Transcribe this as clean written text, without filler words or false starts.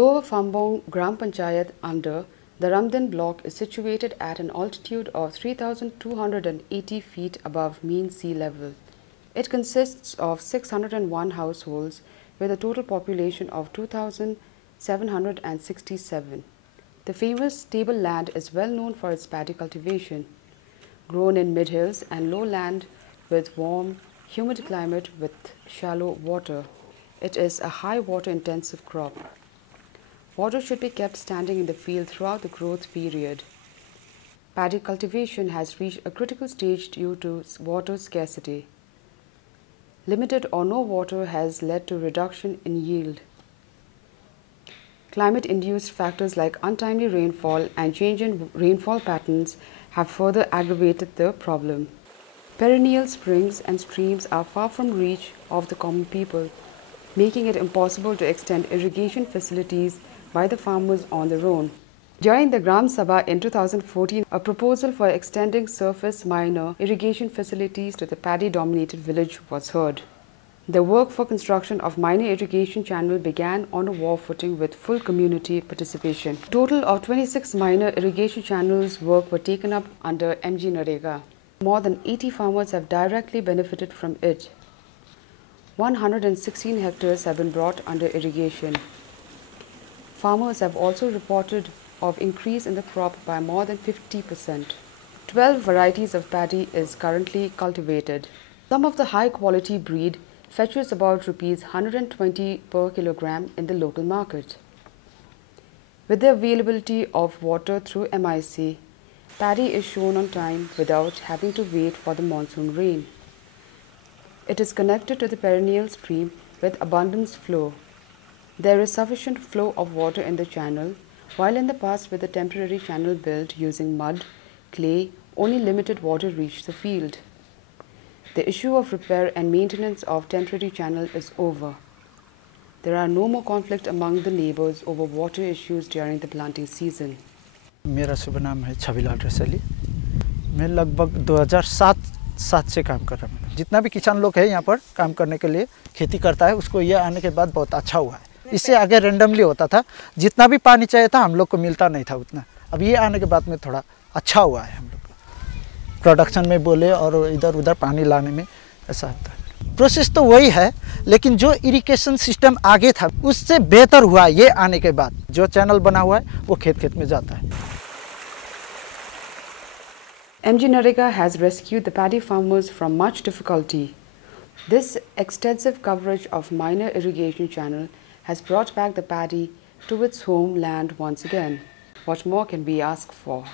Lower Fambong Gram Panchayat under the Ramdin block is situated at an altitude of 3,280 feet above mean sea level. It consists of 601 households with a total population of 2,767. The famous table land is well known for its paddy cultivation. Grown in mid-hills and lowland with warm, humid climate with shallow water, it is a high water-intensive crop. Water should be kept standing in the field throughout the growth period. Paddy cultivation has reached a critical stage due to water scarcity. Limited or no water has led to reduction in yield. Climate-induced factors like untimely rainfall and change in rainfall patterns have further aggravated the problem. Perennial springs and streams are far from reach of the common people, making it impossible to extend irrigation facilities by the farmers on their own. During the Gram Sabha in 2014, a proposal for extending surface minor irrigation facilities to the paddy-dominated village was heard. The work for construction of minor irrigation channel began on a war footing with full community participation. A total of 26 minor irrigation channels work were taken up under MG Narega. More than 80 farmers have directly benefited from it. 116 hectares have been brought under irrigation. Farmers have also reported of increase in the crop by more than 50%. 12 varieties of paddy is currently cultivated. Some of the high-quality breed fetches about Rs 120 per kilogram in the local market. With the availability of water through MIC, paddy is sown on time without having to wait for the monsoon rain. It is connected to the perennial stream with abundant flow. There is sufficient flow of water in the channel, while in the past with the temporary channel built using mud, clay, only limited water reached the field. The issue of repair and maintenance of temporary channel is over. There are no more conflict among the neighbors over water issues during the planting season. मेरा शुभ नाम है छबिलाल रसली। मैं लगभग 2007 से काम कर रहा हूँ। जितना भी किसान लोग है यहाँ पर काम करने के लिए खेती करता है, उसको ये आने के बाद बहुत अच्छा हुआ है। इससे आगे रेंडमली होता था, जितना भी पानी चाहिए था हम लोग को मिलता नहीं था उतना। अब ये आने के बाद में थोड़ा अच्छा हुआ है हम लोग को। प्रोडक्शन में बोले और इधर उधर पानी लाने में ऐसा होता है। प्रोसेस तो वही है, लेकिन जो इरिगेशन सिस्टम आगे था उससे बेहतर हुआ ये आने के बाद। जो चैनल बना हुआ है वो खेत में जाता है। MG Narega has rescued the paddy farmers from much difficulty. This extensive coverage of minor irrigation channel has brought back the paddy to its homeland once again. What more can we ask for?